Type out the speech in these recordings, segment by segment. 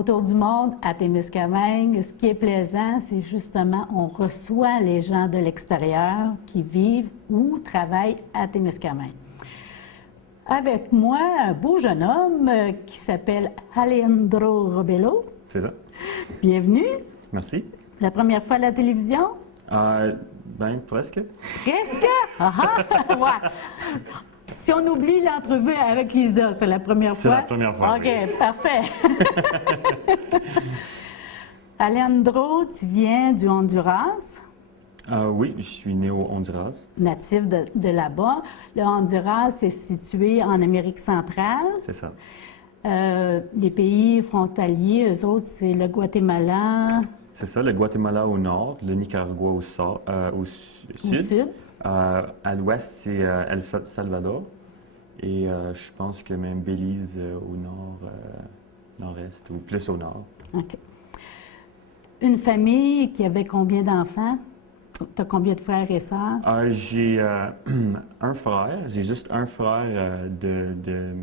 autour du monde, à Témiscamingue, ce qui est plaisant, c'est justement, on reçoit les gens de l'extérieur qui vivent ou travaillent à Témiscamingue. Avec moi, un beau jeune homme qui s'appelle Alejandro Robelo. C'est ça. Bienvenue. Merci. La première fois à la télévision? Presque. Presque? Ah ah! Ouais. Si on oublie l'entrevue avec Lisa, c'est la première fois? C'est la première fois, OK, oui. parfait. Alejandro, tu viens du Honduras, Oui, je suis né au Honduras. natif de là-bas. Le Honduras est situé en Amérique centrale. C'est ça. Les pays frontaliers, eux autres, c'est le Guatemala C'est ça, le Guatemala au nord, le Nicaragua au sud. au sud. À l'ouest, c'est El Salvador. Et je pense que même Belize au nord, nord-est, ou plus au nord. OK. Une famille qui avait combien d'enfants? Tu as combien de frères et sœurs? J'ai un frère. J'ai juste un frère de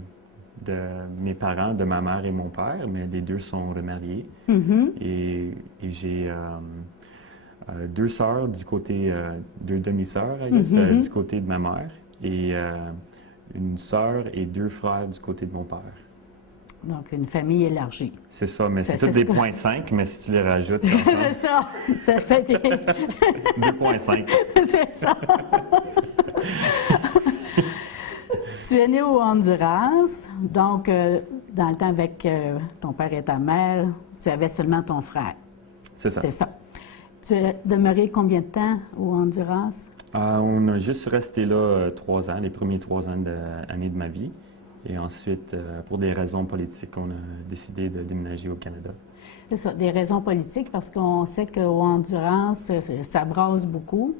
mes parents, de ma mère et mon père, mais les deux sont remariés. Mhm. Et j'ai deux sœurs du côté, deux demi-sœurs, I guess, du côté de ma mère, et une sœur et deux frères du côté de mon père. Donc, une famille élargie. C'est ça, mais c'est C'est tous des ça. points 5, mais si tu les rajoutes, C'est ça, ça fait bien. 2,5. C'est ça. Tu es né au Honduras, donc dans le temps avec ton père et ta mère, tu avais seulement ton frère. C'est ça. C'est ça. Tu es demeuré combien de temps au Honduras? On a juste resté là 3 ans, les premiers 3 ans de ma vie. Et ensuite, pour des raisons politiques, on a décidé de déménager au Canada. C'est ça, des raisons politiques, parce qu'on sait qu'au Honduras, ça brasse beaucoup.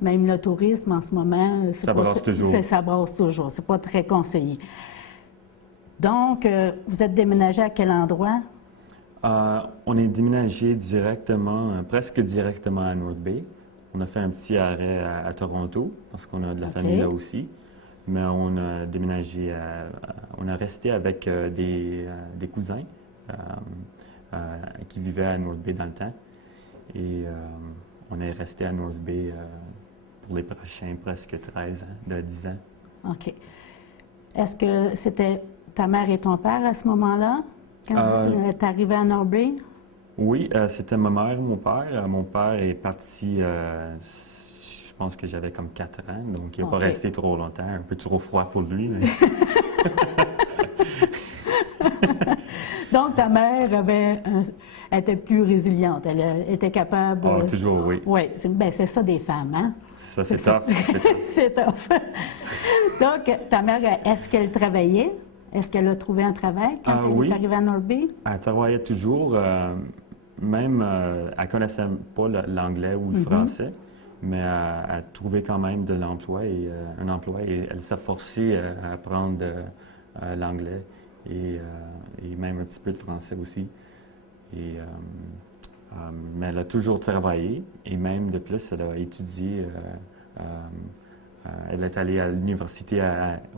Même le tourisme, en ce moment... Ça brasse toujours. Ça brasse toujours. C'est pas très conseillé. Donc, vous êtes déménagé à quel endroit? On est déménagé directement, presque directement à North Bay. On a fait un petit arrêt à Toronto, parce qu'on a de la OK. famille là aussi. Mais on a déménagé, on a resté avec des cousins qui vivaient à North Bay dans le temps. Et on est resté à North Bay pour les prochains presque 13 ans, de 10 ans. OK. Est-ce que c'était ta mère et ton père à ce moment-là, quand tu es arrivé à North Bay? Oui, c'était ma mère et mon père. Mon père est parti, je pense que j'avais comme 4 ans, donc il n'a pas OK. resté trop longtemps, un peu trop froid pour lui. Mais... Donc, ta mère était plus résiliente. Elle était capable... toujours, oui. Oui, c'est ça des femmes, hein? C'est ça, c'est tough. C'est tough. C'est tough. Donc, ta mère, est-ce qu'elle travaillait? Est-ce qu'elle a trouvé un travail quand elle oui. est arrivée à North Bay? Elle travaillait toujours, même, elle ne connaissait pas l'anglais ou le français, mais elle trouvait quand même de l'emploi et un emploi et elle s'est forcée à apprendre l'anglais et même un petit peu de français aussi. Et, mais elle a toujours travaillé et même de plus, elle a étudié. Elle est allée à l'université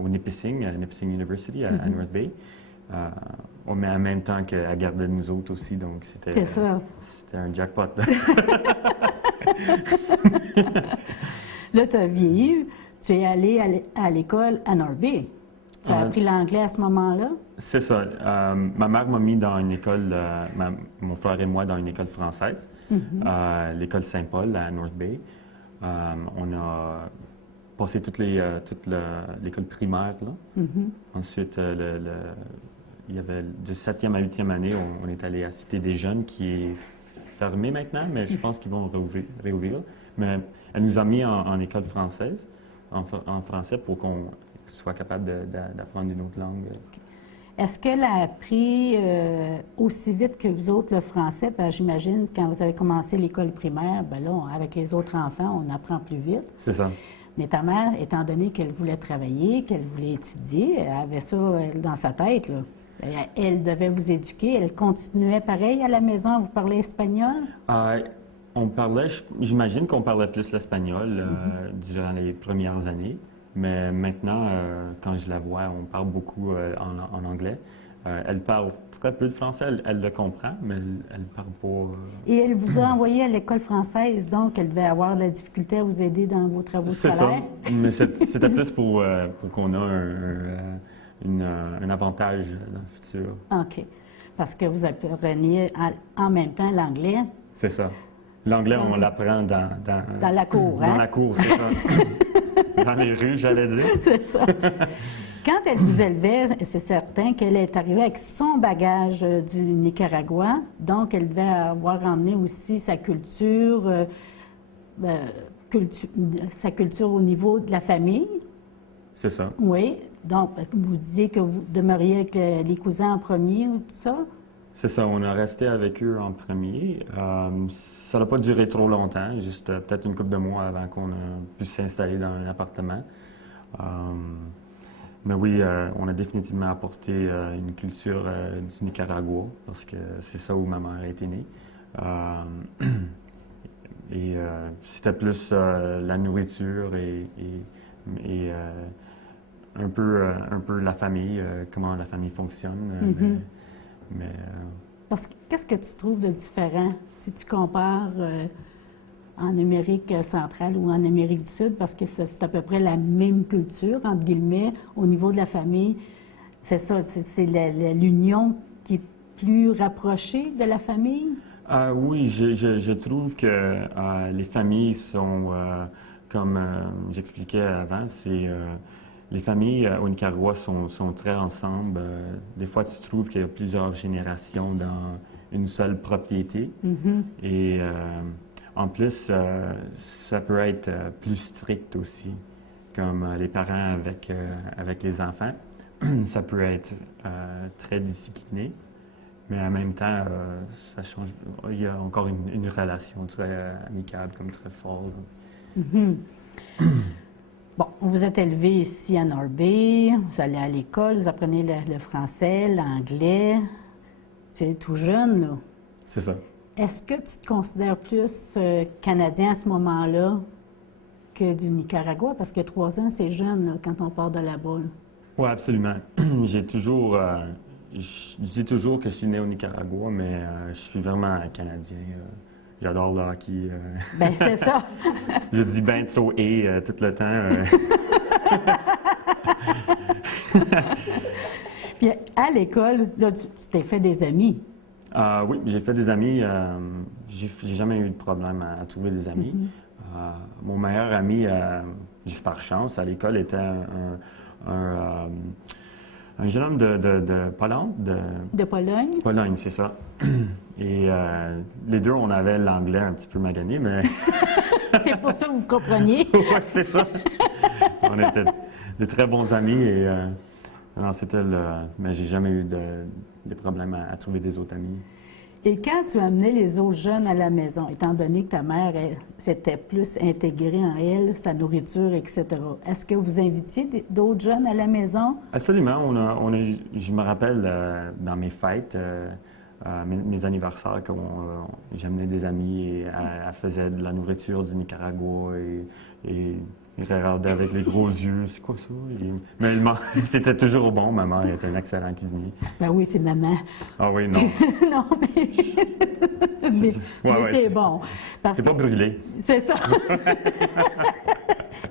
au Nipissing, à Nipissing University, à North Bay. Mais en même temps qu'elle gardait nous autres aussi, donc c'était un jackpot. Là, tu as vieilli, tu es allé à l'école à North Bay. Tu as appris l'anglais à ce moment-là? C'est ça. Ma mère m'a mis dans une école, mon frère et moi, dans une école française, l'école Saint-Paul à North Bay. On a passé toute l'école primaire là. Ensuite, il y avait de 7e à 8e année, on est allé à Cité des Jeunes, qui est fermée maintenant, mais je pense qu'ils vont réouvrir. Mais elle nous a mis en école française, en français, pour qu'on soit capable d'apprendre une autre langue. Est-ce qu'elle a appris aussi vite que vous autres le français? Parce que j'imagine, quand vous avez commencé l'école primaire, ben là, avec les autres enfants, on apprend plus vite. C'est ça. Mais ta mère, étant donné qu'elle voulait travailler, qu'elle voulait étudier, elle avait ça dans sa tête, là. Elle devait vous éduquer. Elle continuait pareil à la maison à vous parler espagnol? On parlait, j'imagine qu'on parlait plus l'espagnol durant les premières années. Mais maintenant, quand je la vois, on parle beaucoup en anglais. Elle parle très peu de français. Elle le comprend, mais elle ne parle pas. Et elle vous a envoyé à l'école française, donc elle devait avoir de la difficulté à vous aider dans vos travaux C'est scolaires. ça. Mais c'était plus pour qu'on ait un avantage dans le futur. OK. Parce que vous appreniez en même temps l'anglais. C'est ça. L'anglais, on l'apprend dans la cour, Dans hein? la cour, c'est ça. Dans les rues, j'allais dire. C'est ça. Quand elle vous élevait, c'est certain qu'elle est arrivée avec son bagage du Nicaragua. Donc, elle devait avoir emmené aussi sa culture, sa culture au niveau de la famille. C'est ça. Oui. Donc, vous disiez que vous demeuriez avec les cousins en premier ou tout ça? C'est ça, on a resté avec eux en premier. Ça n'a pas duré trop longtemps, juste peut-être une couple de mois avant qu'on puisse s'installer dans un appartement. Mais oui, on a définitivement apporté une culture du Nicaragua, parce que c'est ça où ma mère a été née. Et c'était plus la nourriture et un peu la famille, comment la famille fonctionne. Mais, Parce que qu'est-ce que tu trouves de différent si tu compares en Amérique centrale ou en Amérique du Sud, parce que c'est à peu près la même culture, entre guillemets, au niveau de la famille. C'est ça, c'est l'union qui est plus rapprochée de la famille? Oui, je trouve que les familles sont, comme j'expliquais avant, les familles au Nicaragua sont très ensemble. Des fois, tu trouves qu'il y a plusieurs générations dans une seule propriété. Et en plus, ça peut être plus strict aussi, comme les parents avec les enfants. Ça peut être très discipliné, mais en même temps, ça change. Il y a encore une relation très amicale, comme très forte. Bon, vous êtes élevé ici à North Bay, vous allez à l'école, vous apprenez le français, l'anglais. Tu es tout jeune, là. C'est ça. Est-ce que tu te considères plus Canadien à ce moment-là que du Nicaragua? Parce que 3 ans, c'est jeune, là, quand on part de là-bas. Oui, absolument. J'ai toujours... je dis toujours que je suis né au Nicaragua, mais je suis vraiment Canadien. J'adore le hockey. Ben c'est ça. Je dis bien trop « et » tout le temps. Puis à l'école, là, tu t'es fait des amis. Oui, j'ai fait des amis. J'ai jamais eu de problème à trouver des amis. Mon meilleur ami, juste par chance, à l'école, était un jeune homme de Pologne. De Pologne? Pologne, c'est ça. Et les deux, on avait l'anglais un petit peu magané, mais... C'est pour ça que vous compreniez? Oui, c'est ça. On était de très bons amis et non, mais j'ai jamais eu de problème à trouver des autres amis. Et quand tu amenais les autres jeunes à la maison, étant donné que ta mère s'était plus intégrée en elle, sa nourriture, etc., est-ce que vous invitiez d'autres jeunes à la maison? Absolument. Je me rappelle dans mes fêtes, mes anniversaires, j'amenais des amis et elle faisait de la nourriture du Nicaragua et il regardait avec les gros yeux. C'est quoi ça? Mais c'était toujours bon. Ma mère était un excellent cuisinier. Ben oui, c'est maman. Ah oui, non. Non, mais c'est bon. C'est pas brûlé. C'est ça.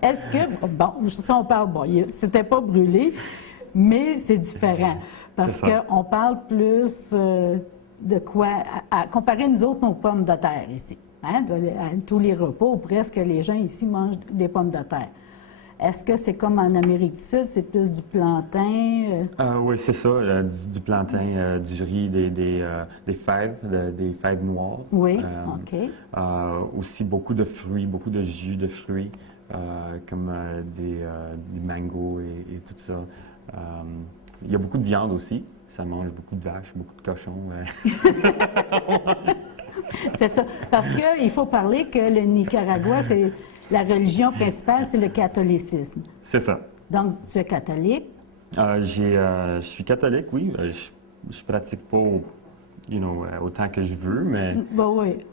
Est-ce que, bon, ça on parle, bon, c'était pas brûlé, mais c'est différent. Parce qu'on parle plus de quoi, à comparer nous autres, nos pommes de terre ici. Hein? À tous les repas, ou presque, les gens ici mangent des pommes de terre. Est-ce que c'est comme en Amérique du Sud, c'est plus du plantain? Oui, c'est ça, du plantain, du riz, des fèves, des fèves noires. Oui, OK. Aussi beaucoup de fruits, beaucoup de jus de fruits, comme des mangos et tout ça. Il y a beaucoup de viande aussi. Ça mange beaucoup de vaches, beaucoup de cochons. C'est ça. Parce qu'il faut parler que le Nicaragua, c'est la religion principale, c'est le catholicisme. C'est ça. Donc, tu es catholique? Je suis catholique, oui. Je pratique pas autant que je veux, mais... Ben oui.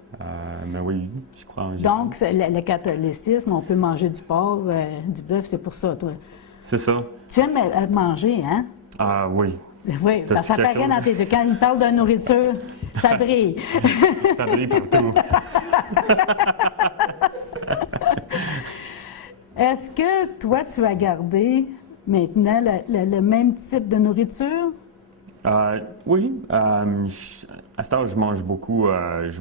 Mais oui, je crois en Jésus. Donc, le catholicisme, on peut manger du porc, du bœuf, c'est pour ça, toi. C'est ça. Tu aimes manger, hein? Oui. Oui, T'as-tu ça quelque paraît chose? dans tes yeux. Quand il parle de nourriture, ça brille. Ça brille partout. Est-ce que toi, tu as gardé maintenant le même type de nourriture? Oui. À ce âge, je mange beaucoup, je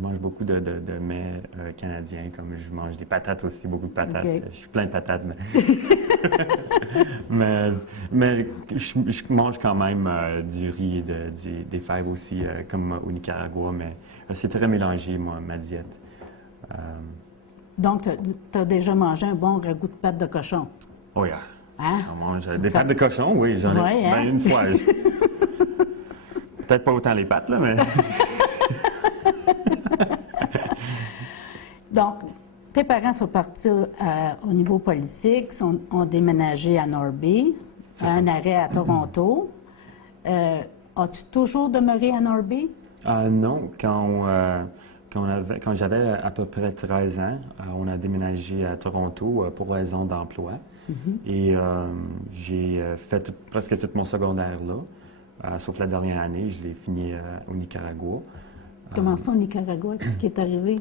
mange beaucoup de mets canadiens, comme je mange des patates aussi, beaucoup de patates. OK. Je suis plein de patates, mais je mange quand même du riz et des fèves aussi, comme au Nicaragua, mais c'est très mélangé, moi, ma diète. Donc, tu as déjà mangé un bon ragoût de pâte de cochon. Oh yeah. Hein? J'en mange Ça- des pâtes de cochon, oui, j'en ai. Ouais, hein? Ben, une fois. Peut-être pas autant les pâtes, là, mais. Donc, tes parents sont partis au niveau politique, ont déménagé à Norby, C'est à ça. un arrêt à Toronto. As-tu toujours demeuré à Norby? Non, quand j'avais à peu près 13 ans, on a déménagé à Toronto pour raison d'emploi. Et j'ai fait presque tout mon secondaire là, sauf la dernière année, je l'ai fini au Nicaragua. Comment ça au Nicaragua? Qu'est-ce qui est arrivé?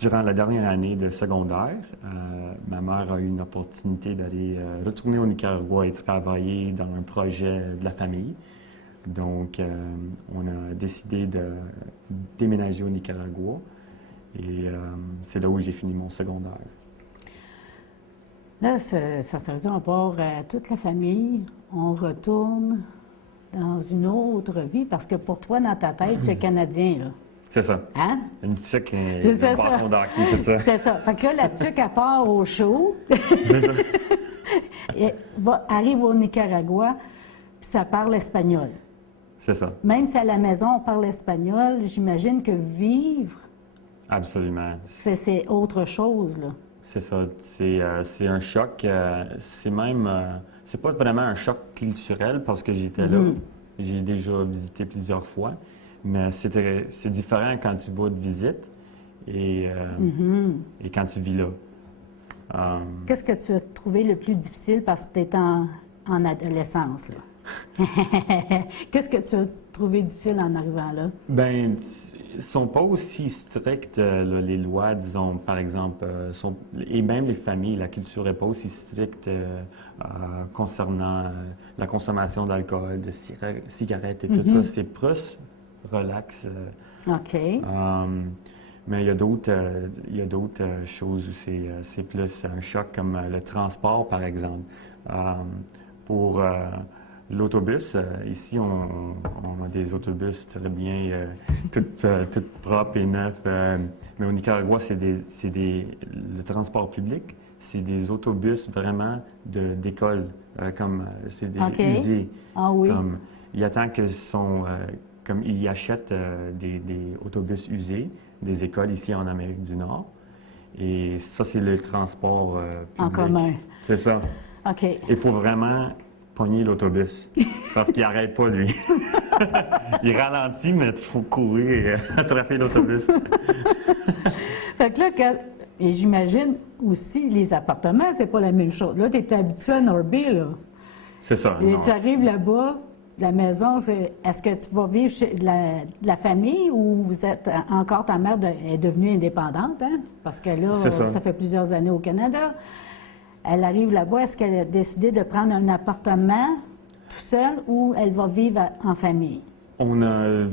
Durant la dernière année de secondaire, ma mère a eu une opportunité d'aller retourner au Nicaragua et travailler dans un projet de la famille. Donc, on a décidé de déménager au Nicaragua et c'est là où j'ai fini mon secondaire. Là, ça veut dire, on part toute la famille, on retourne dans une autre vie, parce que pour toi, dans ta tête, tu es Canadien, là. C'est ça. Hein? Une tuque et C'est ça, un bâton ça. d'hockey, tout ça. C'est ça. Fait que là, la tuque, elle part au show, C'est ça. et arrive au Nicaragua, puis ça parle espagnol. C'est ça. Même si à la maison, on parle espagnol, j'imagine que vivre, Absolument. c'est autre chose, là. C'est ça. C'est un choc. C'est même. C'est pas vraiment un choc culturel parce que j'étais là. J'ai déjà visité plusieurs fois. Mais c'est différent quand tu vas de visite et quand tu vis là. Qu'est-ce que tu as trouvé le plus difficile parce que tu étais en adolescence, là? Qu'est-ce que tu as trouvé difficile en arrivant là? Ben, ils sont pas aussi stricts, là, les lois, disons, par exemple, et même les familles, la culture n'est pas aussi stricte concernant la consommation d'alcool, de cigarettes et tout ça. C'est plus relax. OK. Mais il y a d'autres choses où c'est plus un choc, comme le transport, par exemple. Pour l'autobus, ici, on a des autobus très bien, tout propres et neufs. Mais au Nicaragua, le transport public, c'est des autobus vraiment d'école, comme c'est des OK. usés. Ah oui. Il attend que comme ils achètent des autobus usés des écoles ici en Amérique du Nord. Et ça, c'est le transport public. En commun. C'est ça. OK. Il faut vraiment pogner l'autobus parce qu'il n'arrête pas, lui. Il ralentit, mais il faut courir et attraper l'autobus. Fait que là, et j'imagine aussi, les appartements, c'est pas la même chose. Là, tu étais habitué à Norby, là. C'est ça. Et non, tu arrives là-bas, la maison, est-ce que tu vas vivre chez de la famille ou vous êtes encore, ta mère est devenue indépendante, hein? Parce que là, C'est ça. ça fait plusieurs années au Canada. Elle arrive là-bas, est-ce qu'elle a décidé de prendre un appartement tout seul ou elle va vivre en famille? On a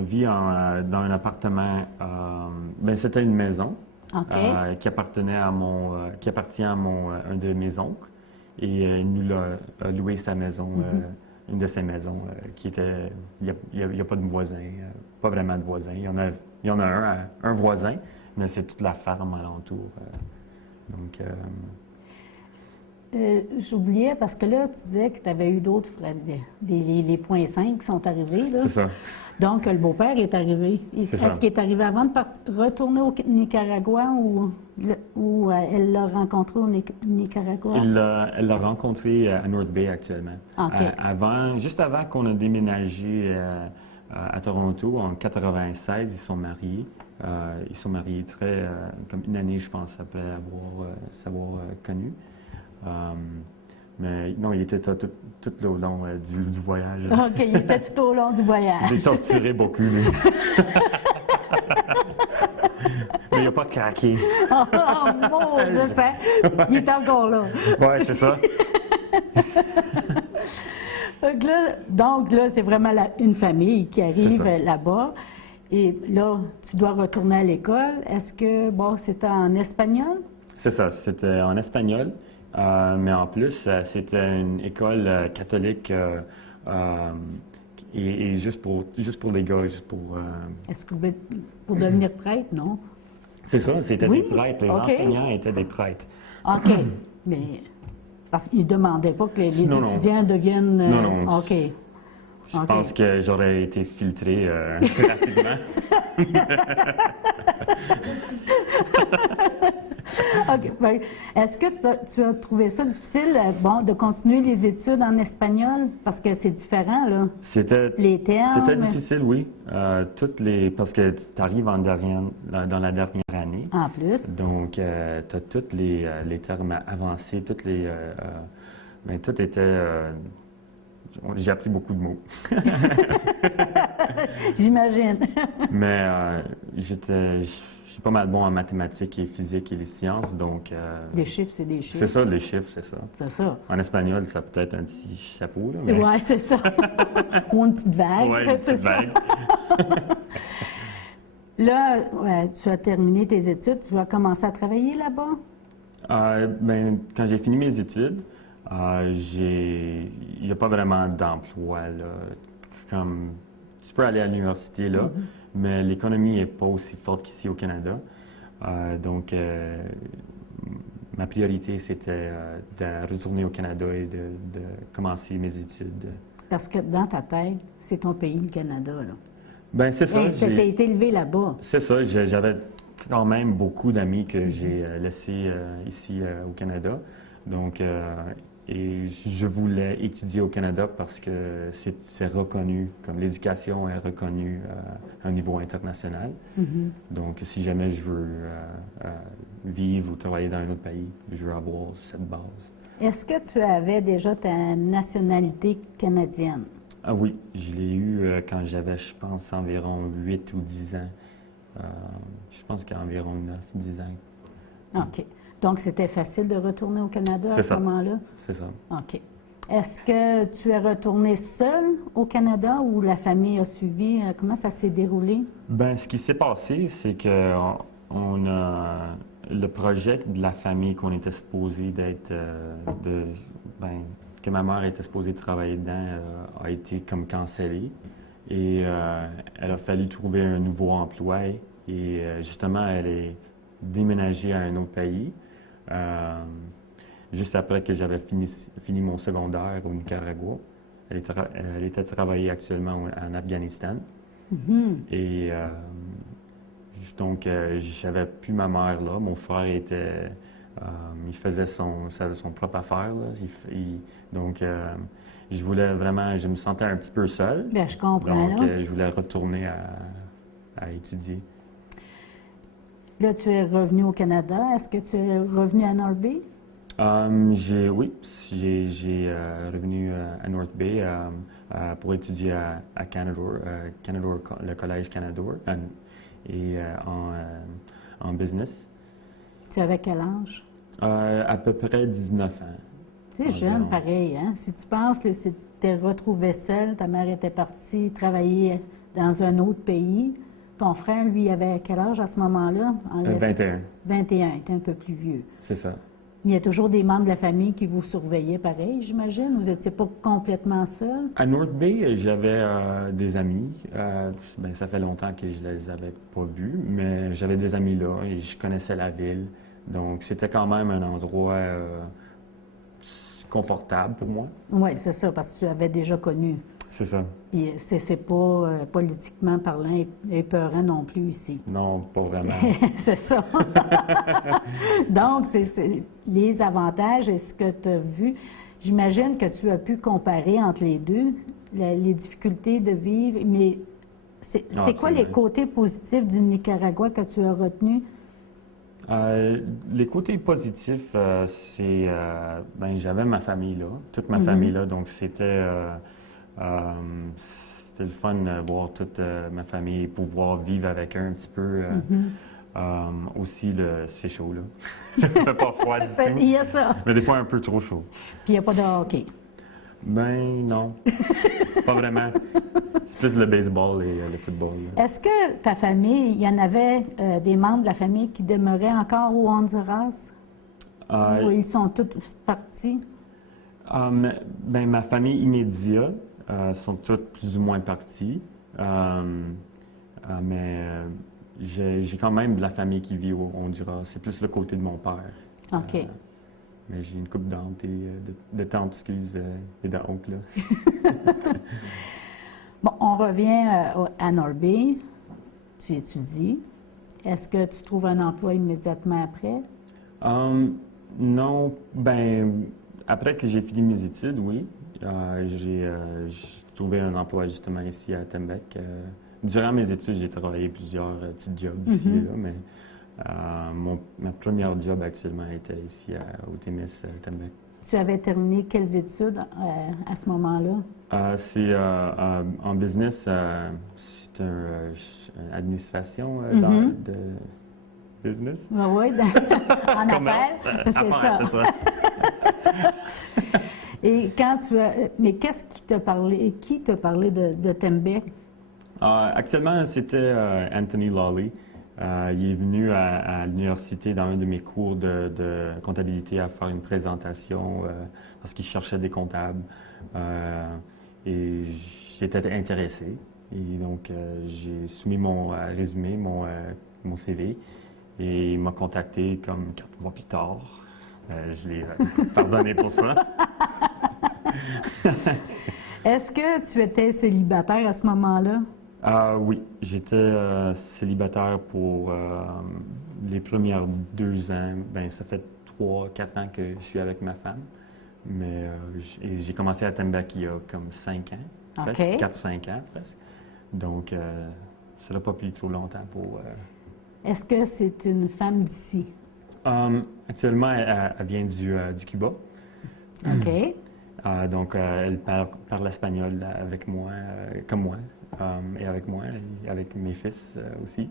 vécu dans un appartement. C'était une maison OK. qui appartient à un de mes oncles. Et il nous a loué sa maison, une de ses maisons, qui était. Il n'y a pas de voisin, pas vraiment de voisin. Il y en a un voisin, mais c'est toute la ferme alentour. Donc. J'oubliais, parce que là, tu disais que tu avais eu d'autres frères, les points 5 qui sont arrivés, là. C'est ça. Donc, le beau-père est arrivé. C'est ça. Est-ce qu'il est arrivé avant de retourner au Nicaragua ou elle l'a rencontré au Nicaragua? Elle l'a rencontré à North Bay actuellement. OK. Juste avant qu'on a déménagé à Toronto, en 96, ils sont mariés. Ils sont mariés comme une année, je pense, après s'avoir connus. Mais non, il était tout le long du voyage. OK, il était tout au long du voyage. J'ai torturé beaucoup, lui. Mais il n'a pas craqué. Oh, mon Dieu, ça, il est encore là. Oui, c'est ça. Donc là, c'est vraiment une famille qui C'est arrive ça. là-bas. Et là, tu dois retourner à l'école. Est-ce que, bon, c'était en espagnol? C'est ça, c'était en espagnol, mais en plus, c'était une école catholique et juste pour les gars, juste pour... Est-ce que vous êtes pour devenir prêtre, non? C'est ça, c'était Oui? des prêtres. Les OK. enseignants étaient des prêtres. OK. Mais parce qu'ils ne demandaient pas que les Non, non. étudiants deviennent... Non, non. OK. Je OK. pense que j'aurais été filtré rapidement. OK. Ben, est-ce que tu as trouvé ça difficile, bon, de continuer les études en espagnol? Parce que c'est différent, là. Les termes. C'était difficile, oui. Parce que tu arrives dans la dernière année. En plus. Donc, tu as tous les termes avancés, mais tout était... j'ai appris beaucoup de mots. J'imagine. Mais je suis pas mal bon en mathématiques et physique et les sciences, donc... Des chiffres, c'est des chiffres. c'est ça, les chiffres, c'est ça. C'est ça. En espagnol, ça peut être un petit chapeau, là. Mais... Oui, c'est ça. Ou une petite vague. Ouais, une c'est petite ça. vague. Là, tu as terminé tes études, tu vas commencer à travailler là-bas? Quand j'ai fini mes études, il n'y a pas vraiment d'emploi, là. Comme, tu peux aller à l'université, là, mais l'économie n'est pas aussi forte qu'ici au Canada. Donc, ma priorité, c'était de retourner au Canada et de commencer mes études. Parce que dans ta tête, c'est ton pays, le Canada, là. Ben c'est ça. Tu as été élevé là-bas. C'est ça. J'avais quand même beaucoup d'amis que j'ai laissés ici au Canada. Donc, et je voulais étudier au Canada parce que c'est reconnu, comme l'éducation est reconnue à un niveau international. Donc, si jamais je veux vivre ou travailler dans un autre pays, je veux avoir cette base. Est-ce que tu avais déjà ta nationalité canadienne? Ah oui, je l'ai eu quand j'avais, je pense, environ 8 ou 10 ans. Je pense qu'environ 9-10 ans. OK. Donc, c'était facile de retourner au Canada à C'est ce ça. moment-là? C'est ça. OK. Est-ce que tu es retourné seul au Canada ou la famille a suivi? Comment ça s'est déroulé? Ben, ce qui s'est passé, c'est que on a le projet de la famille qu'on était supposé d'être, que ma mère était supposée travailler dedans, a été comme cancellé. Et elle a fallu trouver un nouveau emploi. Et justement, elle est déménagée à un autre pays. Juste après que j'avais fini mon secondaire au Nicaragua. Elle était travaillée actuellement en Afghanistan. Et donc, j'avais plus ma mère là. Mon frère était... il faisait son propre affaire. Là. Donc, je voulais vraiment... Je me sentais un petit peu seul. Bien, je comprends. Donc, là. je voulais retourner à étudier. Là, tu es revenu au Canada. Est-ce que tu es revenu à North Bay? Oui, j'ai revenu à North Bay pour étudier à Canadore, le collège Canadore, et en business. Tu avais quel âge? À peu près 19 ans. C'est jeune, pareil, hein? Si tu penses que tu t'es retrouvé seul, ta mère était partie travailler dans un autre pays, ton frère, lui, avait quel âge à ce moment-là? 21. 21, il était un peu plus vieux. C'est ça. Mais il y a toujours des membres de la famille qui vous surveillaient pareil, j'imagine? Vous n'étiez pas complètement seul? À North Bay, j'avais des amis. Ça fait longtemps que je les avais pas vus, mais j'avais des amis là et je connaissais la ville. Donc, c'était quand même un endroit confortable pour moi. Oui, c'est ça, parce que tu avais déjà connu. C'est ça. Puis c'est pas politiquement parlant épeurant non plus ici. Non, pas vraiment. C'est ça. Donc, c'est les avantages et ce que tu as vu. J'imagine que tu as pu comparer entre les deux, les difficultés de vivre, mais c'est quoi les côtés positifs du Nicaragua que tu as retenus? Les côtés positifs, ben, j'avais ma famille là, toute ma famille là, donc c'était le fun de voir toute ma famille et pouvoir vivre avec eux un petit peu. Aussi, c'est chaud là. Il fait pas froid du tout, Il y a ça. mais des fois un peu trop chaud. Puis il n'y a pas de hockey. Ben non, pas vraiment. C'est plus le baseball et le football, là. Est-ce que ta famille, il y en avait des membres de la famille qui demeuraient encore au Honduras? Ou ils sont tous partis? Ben, ma famille immédiate sont toutes plus ou moins parties. Mais j'ai quand même de la famille qui vit au Honduras. C'est plus le côté de mon père. OK. Mais j'ai une couple d'oncles et de tantes, excuse, et d'oncles, là. Bon, on revient à Norby. Tu étudies. Est-ce que tu trouves un emploi immédiatement après? Non, ben, après que j'ai fini mes études, oui. J'ai trouvé un emploi justement ici à Tembec. Durant mes études, j'ai travaillé plusieurs petits jobs ici et là, mais ma première job actuellement était ici au TMIS Tembec. Tu avais terminé quelles études à ce moment-là? C'est en business, c'est une administration de business. Oui, en affaires, c'est ça. Et quand tu as... Mais qu'est-ce qui t'a parlé, qui t'a parlé de Tembec? Actuellement, c'était Anthony Lawley. Il est venu à l'université dans un de mes cours de comptabilité à faire une présentation parce qu'il cherchait des comptables. Et j'étais intéressé. Et donc, j'ai soumis mon résumé, mon CV. Et il m'a contacté comme 4 mois plus tard. Je l'ai pardonné pour ça. Est-ce que tu étais célibataire à ce moment-là? Oui, j'étais célibataire pour les premières 2 ans. Ben, ça fait 3-4 ans que je suis avec ma femme. Mais j'ai commencé à Tembec il y a comme 5 ans, presque, 4-5 ans presque. Donc, ça n'a pas pris trop longtemps pour... Est-ce que c'est une femme d'ici? Actuellement, elle vient du Cuba. OK. Donc, elle parle espagnol avec moi, comme moi, et avec moi, et avec mes fils aussi.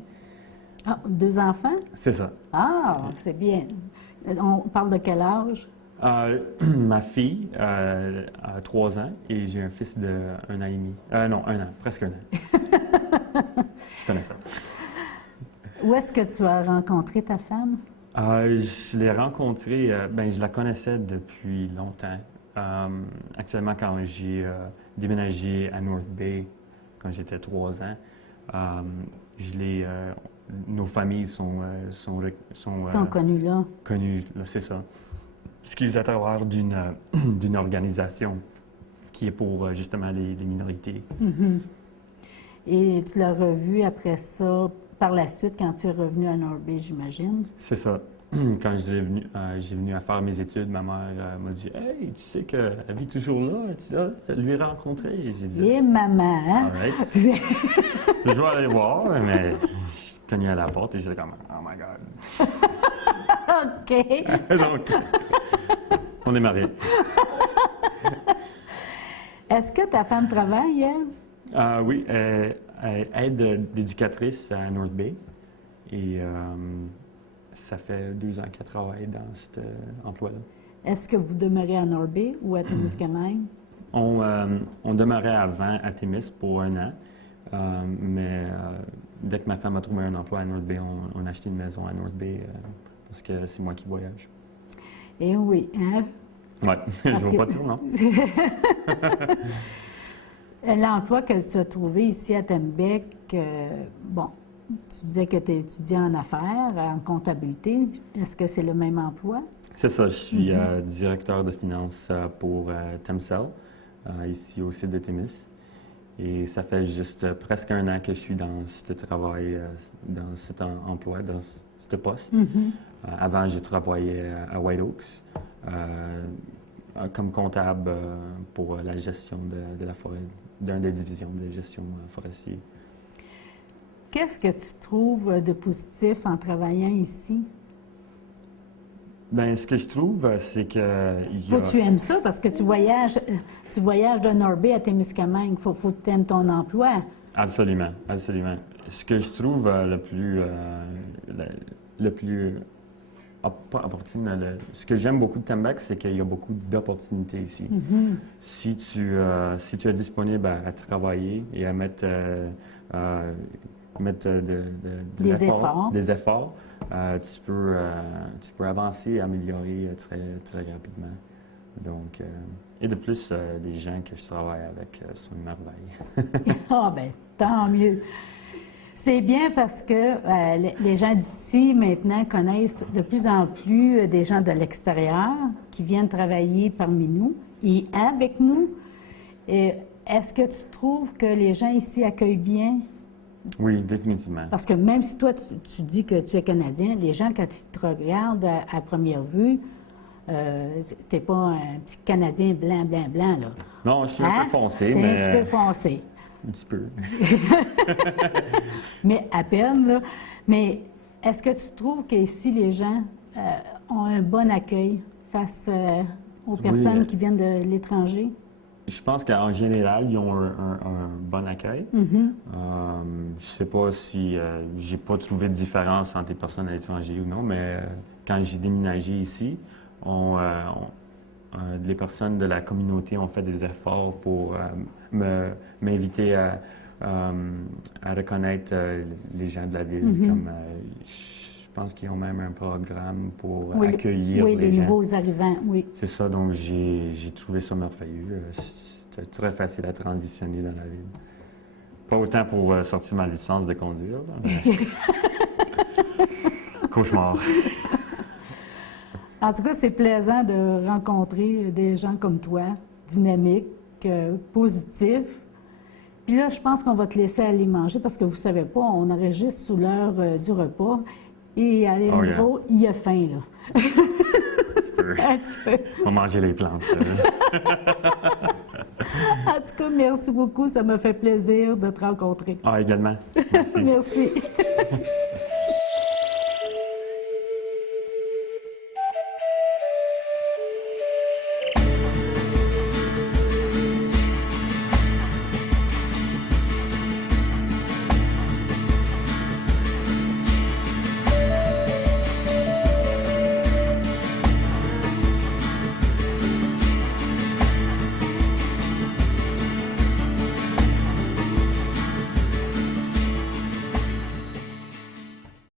Ah, 2 enfants? C'est ça. Ah, c'est bien. On parle de quel âge? Ma fille a 3 ans et j'ai un fils de 1 an et demi. Non, 1 an, presque 1 an. Je connais ça. Où est-ce que tu as rencontré ta femme? Je l'ai rencontrée, ben, je la connaissais depuis longtemps. Actuellement, quand j'ai déménagé à North Bay, quand j'étais 3 ans, nos familles sont connues là. Connues, là, c'est ça. Excusez, à travers d'une organisation qui est pour justement les minorités. Mm-hmm. Et tu l'as revu après ça, par la suite, quand tu es revenu à North Bay, j'imagine? C'est ça. Quand j'ai venu à faire mes études, ma mère m'a dit « Hey, tu sais qu'elle vit toujours là, tu dois lui rencontrer. » J'ai dit « maman, hein? » All right. Je vais aller voir, mais je cognais à la porte et j'étais comme « Oh my God! » OK. Donc, on est mariés. Est-ce que ta femme travaille, elle? Oui, elle aide d'éducatrice à North Bay. Et ça fait 2 ans qu'elle travaille dans cet emploi-là. Est-ce que vous demeurez à North Bay ou à Témiscamingue? On demeurait avant à Témis pour 1 an. Mais dès que ma femme a trouvé un emploi à North Bay, on a acheté une maison à North Bay parce que c'est moi qui voyage. Eh oui, hein? Oui, je ne vois pas dire non. L'emploi que tu as trouvé ici à Tembec, bon, tu disais que tu étudiais en affaires, en comptabilité. Est-ce que c'est le même emploi? C'est ça, je suis directeur de finances pour Temcel, ici au site de Témis. Et ça fait juste presque 1 an que je suis dans ce travail, dans cet emploi, dans ce poste. Avant, j'ai travaillé à White Oaks comme comptable pour la gestion de la forêt, d'une des divisions de gestion forestière. Qu'est-ce que tu trouves de positif en travaillant ici? Ben, ce que je trouve, c'est que Faut que tu aimes ça parce que tu voyages de North Bay à Témiscamingue. Faut que tu aimes ton emploi. Absolument, absolument. Ce que je trouve le plus pas opportun, mais ce que j'aime beaucoup de Tembec, c'est qu'il y a beaucoup d'opportunités ici. Si tu es disponible à travailler et à mettre Des efforts. des efforts, tu peux avancer et améliorer très, très rapidement. Donc, et de plus, les gens que je travaille avec sont une merveille. Ah, bien, tant mieux. C'est bien parce que les gens d'ici, maintenant, connaissent de plus en plus des gens de l'extérieur qui viennent travailler parmi nous et avec nous. Est-ce que tu trouves que les gens ici accueillent bien? Oui, définitivement. Parce que même si toi, tu dis que tu es Canadien, les gens, quand ils te regardent à première vue, t'es pas un petit Canadien blanc, blanc, blanc, là. Non, je suis un peu foncé, T'es mais... un petit peu foncé. Un petit peu. Mais à peine, là. Mais est-ce que tu trouves qu'ici, les gens ont un bon accueil face aux personnes qui viennent de l'étranger? Je pense qu'en général, ils ont un bon accueil. Je sais pas si j'ai pas trouvé de différence entre les personnes à l'étranger ou non, mais quand j'ai déménagé ici, les personnes de la communauté ont fait des efforts pour m'inviter à reconnaître les gens de la ville. Comme, je pense qu'ils ont même un programme pour accueillir les gens. Oui, les nouveaux arrivants, oui. C'est ça, donc j'ai trouvé ça merveilleux. C'était très facile à transitionner dans la ville. Pas autant pour sortir ma licence de conduire, là, mais... Cauchemar. En tout cas, c'est plaisant de rencontrer des gens comme toi, dynamiques, positifs. Puis là, je pense qu'on va te laisser aller manger parce que vous ne savez pas, on enregistre sous l'heure du repas. Et à Alejandro, il a faim, là. Un petit peu. On va manger les plantes. En tout cas, merci beaucoup. Ça m'a fait plaisir de te rencontrer. Ah, également. Merci. Merci.